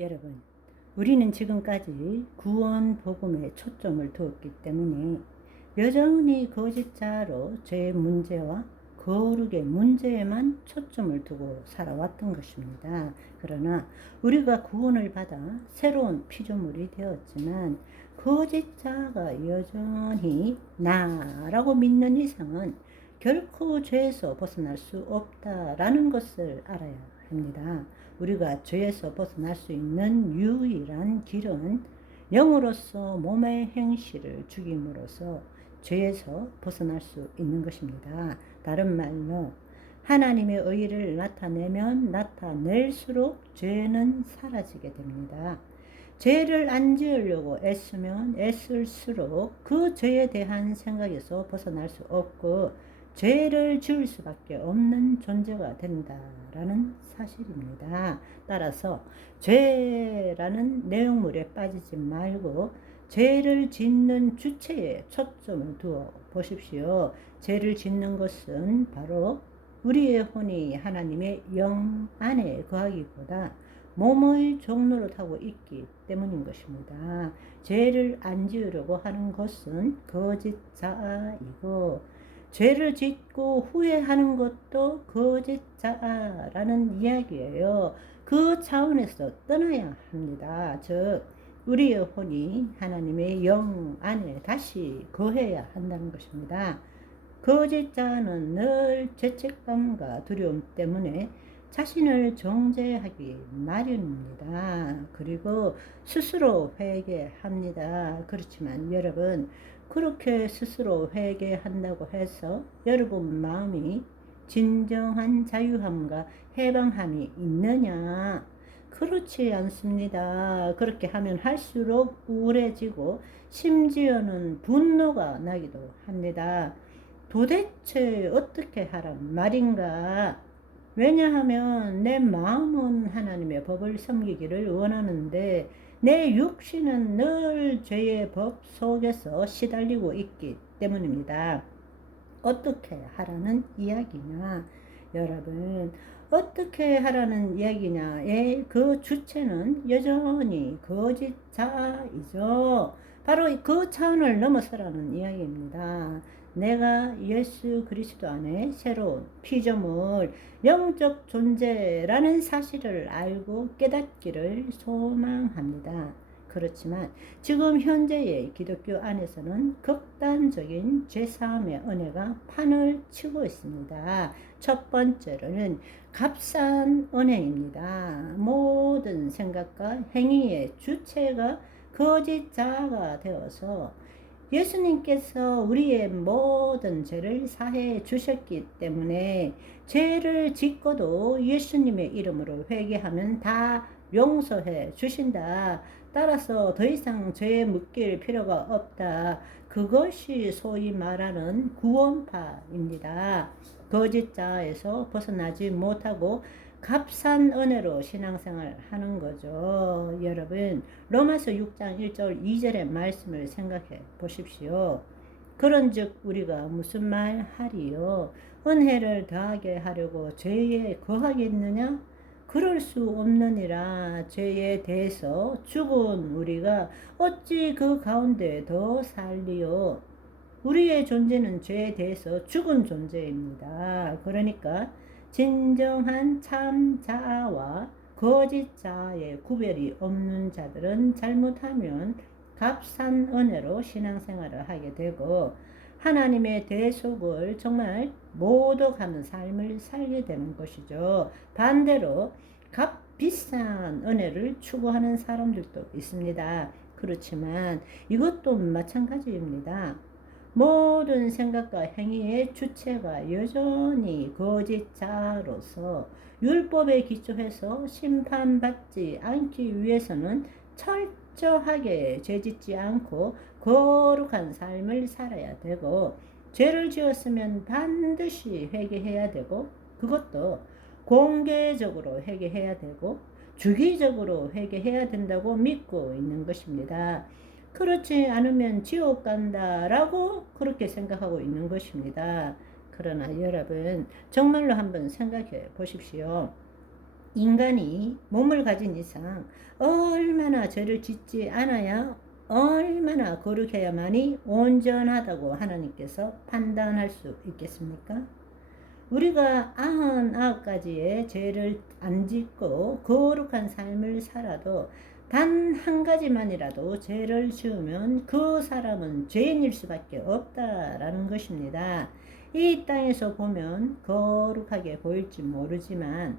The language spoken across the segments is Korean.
여러분, 우리는 지금까지 구원 복음에 초점을 두었기 때문에 여전히 거짓자로 죄의 문제와 거룩의 문제에만 초점을 두고 살아왔던 것입니다. 그러나 우리가 구원을 받아 새로운 피조물이 되었지만 거짓자가 여전히 나라고 믿는 이상은 결코 죄에서 벗어날 수 없다라는 것을 알아야 합니다. 우리가 죄에서 벗어날 수 있는 유일한 길은 영으로서 몸의 행실을 죽임으로써 죄에서 벗어날 수 있는 것입니다. 다른 말로 하나님의 의를 나타내면 나타낼수록 죄는 사라지게 됩니다. 죄를 안 지으려고 애쓰면 애쓸수록 그 죄에 대한 생각에서 벗어날 수 없고 죄를 지을 수밖에 없는 존재가 된다라는 사실입니다. 따라서 죄라는 내용물에 빠지지 말고 죄를 짓는 주체에 초점을 두어 보십시오. 죄를 짓는 것은 바로 우리의 혼이 하나님의 영 안에 거하기보다 몸의 종노릇하고 있기 때문인 것입니다. 죄를 안 지으려고 하는 것은 거짓자이고 죄를 짓고 후회하는 것도 거짓자라는 이야기예요. 그 차원에서 떠나야 합니다. 즉 우리의 혼이 하나님의 영 안에 다시 거해야 한다는 것입니다. 거짓자는 늘 죄책감과 두려움 때문에 자신을 정죄하기 마련입니다. 그리고 스스로 회개합니다. 그렇지만 여러분, 그렇게 스스로 회개한다고 해서 여러분 마음이 진정한 자유함과 해방함이 있느냐? 그렇지 않습니다. 그렇게 하면 할수록 우울해지고 심지어는 분노가 나기도 합니다. 도대체 어떻게 하란 말인가? 왜냐하면 내 마음은 하나님의 법을 섬기기를 원하는데 내 육신은 늘 죄의 법 속에서 시달리고 있기 때문입니다. 어떻게 하라는 이야기냐? 여러분, 어떻게 하라는 이야기냐의 그 주체는 여전히 거짓자이죠. 바로 그 차원을 넘어서라는 이야기입니다. 내가 예수 그리스도 안에 새로운 피조물, 영적 존재라는 사실을 알고 깨닫기를 소망합니다. 그렇지만 지금 현재의 기독교 안에서는 극단적인 죄사함의 은혜가 판을 치고 있습니다. 첫 번째로는 값싼 은혜입니다. 모든 생각과 행위의 주체가 거짓자가 되어서 예수님께서 우리의 모든 죄를 사해 주셨기 때문에 죄를 짓고도 예수님의 이름으로 회개하면 다 용서해 주신다. 따라서 더 이상 죄에 묶일 필요가 없다. 그것이 소위 말하는 구원파입니다. 거짓자에서 벗어나지 못하고 값싼 은혜로 신앙생활 하는 거죠. 여러분, 로마서 6장 1절 2절의 말씀을 생각해 보십시오. 그런즉 우리가 무슨 말 하리요? 은혜를 더하게 하려고 죄에 거하겠느냐? 그럴 수 없느니라. 죄에 대해서 죽은 우리가 어찌 그 가운데 더 살리요? 우리의 존재는 죄에 대해서 죽은 존재입니다. 그러니까 진정한 참자와 거짓자의 구별이 없는 자들은 잘못하면 값싼 은혜로 신앙생활을 하게 되고 하나님의 대속을 정말 모독하는 삶을 살게 되는 것이죠. 반대로 값비싼 은혜를 추구하는 사람들도 있습니다. 그렇지만 이것도 마찬가지입니다. 모든 생각과 행위의 주체가 여전히 거짓자로서 율법에 기초해서 심판받지 않기 위해서는 철저하게 죄짓지 않고 거룩한 삶을 살아야 되고 죄를 지었으면 반드시 회개해야 되고 그것도 공개적으로 회개해야 되고 주기적으로 회개해야 된다고 믿고 있는 것입니다. 그렇지 않으면 지옥 간다라고 그렇게 생각하고 있는 것입니다. 그러나 여러분 정말로 한번 생각해 보십시오. 인간이 몸을 가진 이상 얼마나 죄를 짓지 않아야 얼마나 거룩해야만이 온전하다고 하나님께서 판단할 수 있겠습니까? 우리가 99가지의 죄를 안 짓고 거룩한 삶을 살아도 단 한 가지만이라도 죄를 지으면 그 사람은 죄인일 수밖에 없다라는 것입니다. 이 땅에서 보면 거룩하게 보일지 모르지만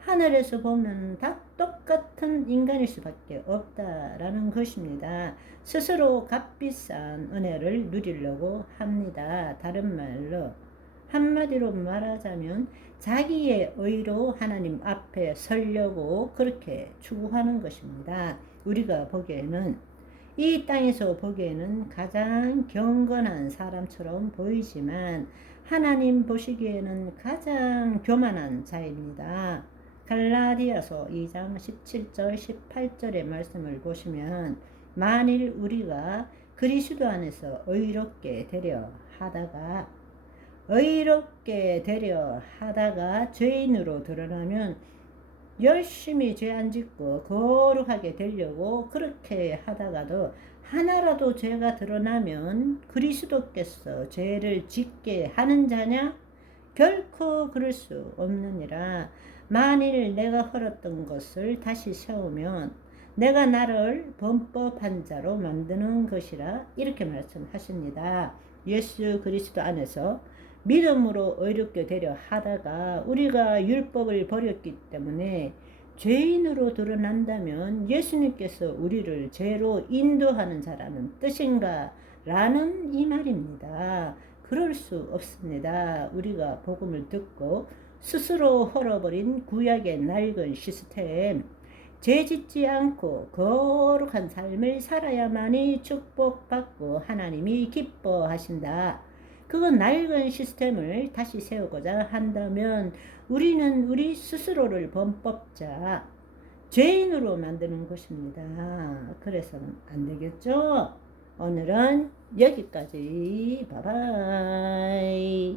하늘에서 보면 다 똑같은 인간일 수밖에 없다라는 것입니다. 스스로 값비싼 은혜를 누리려고 합니다. 다른 말로 한마디로 말하자면 자기의 의로 하나님 앞에 서려고 그렇게 추구하는 것입니다. 우리가 보기에는 이 땅에서 보기에는 가장 경건한 사람처럼 보이지만 하나님 보시기에는 가장 교만한 자입니다. 갈라디아서 2장 17절 18절의 말씀을 보시면 만일 우리가 그리스도 안에서 의롭게 되려 하다가 죄인으로 드러나면 열심히 죄 안 짓고 거룩하게 되려고 그렇게 하다가도 하나라도 죄가 드러나면 그리스도께서 죄를 짓게 하는 자냐? 결코 그럴 수 없느니라. 만일 내가 헐었던 것을 다시 세우면 내가 나를 범법한 자로 만드는 것이라 이렇게 말씀하십니다. 예수 그리스도 안에서 믿음으로 의롭게 되려 하다가 우리가 율법을 버렸기 때문에 죄인으로 드러난다면 예수님께서 우리를 죄로 인도하는 자라는 뜻인가? 라는 이 말입니다. 그럴 수 없습니다. 우리가 복음을 듣고 스스로 헐어버린 구약의 낡은 시스템, 죄 짓지 않고 거룩한 삶을 살아야만이 축복받고 하나님이 기뻐하신다. 그건 낡은 시스템을 다시 세우고자 한다면 우리는 우리 스스로를 범법자, 죄인으로 만드는 것입니다. 그래서는 안 되겠죠? 오늘은 여기까지. 바이바이.